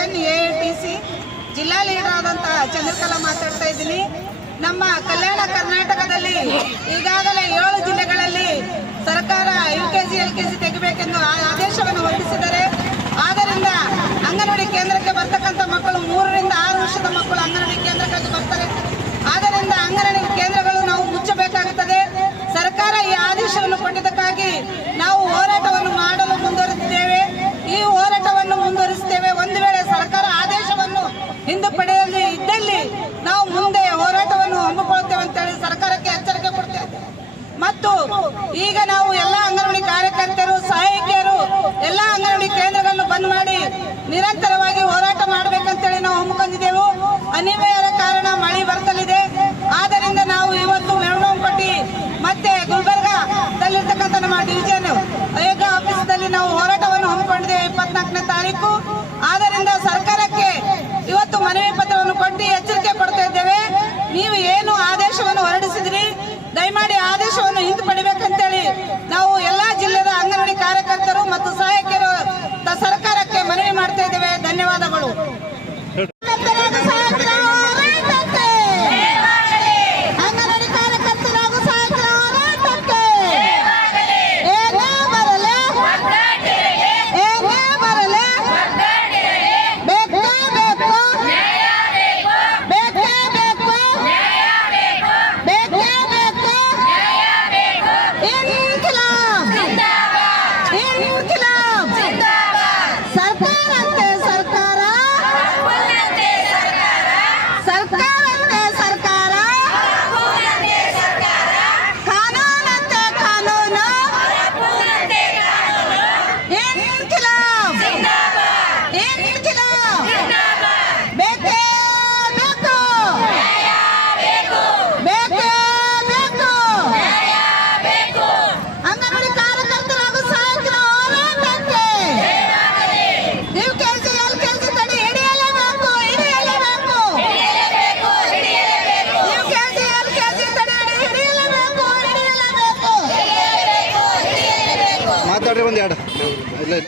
Federation A T C ಜಿಲ್ಲಾ leader ಆದಂತಹ ಚಂದ್ರಕಲಾ ಮಾತಾಡ್ತಾ ಇದ್ದೀನಿ. ನಮ್ಮ ಕಲ್ಯಾಣ ಕರ್ನಾಟಕದಲ್ಲಿ ಈಗಾಗಲೇ ಏಳು ಜಿಲ್ಲೆಗಳಲ್ಲಿ ಸರ್ಕಾರ U K G L K G ತೆಗೆಬೇಕೆಂದು ಆದೇಶವನ್ನು ಹೊರಡಿಸಿದ್ದಾರೆ. ಆದ್ದರಿಂದ ಅಂಗನವಾಡಿ ಕೇಂದ್ರಕ್ಕೆ ಬರ್ತಕ್ಕಂಥ ಮಕ್ಕಳು ನಾವು ಮುಂದೆ ಹೋರಾಟವನ್ನು ಹಮ್ಮಿಕೊಳ್ಳುತ್ತೇವೆ ಅಂತೇಳಿ ಸರ್ಕಾರಕ್ಕೆ ಎಚ್ಚರಿಕೆ ಕೊಡ್ತೇವೆ. ಮತ್ತು ಈಗ ನಾವು ಎಲ್ಲ ಅಂಗನವಾಡಿ ಕಾರ್ಯಕರ್ತರು ಸಹಾಯಕಿಯರು, ಎಲ್ಲ ಅಂಗನವಾಡಿ ಕೇಂದ್ರಗಳನ್ನು ಬಂದ್ ಮಾಡಿ ನೀವು ಏನು வந்து ஆட இல்லை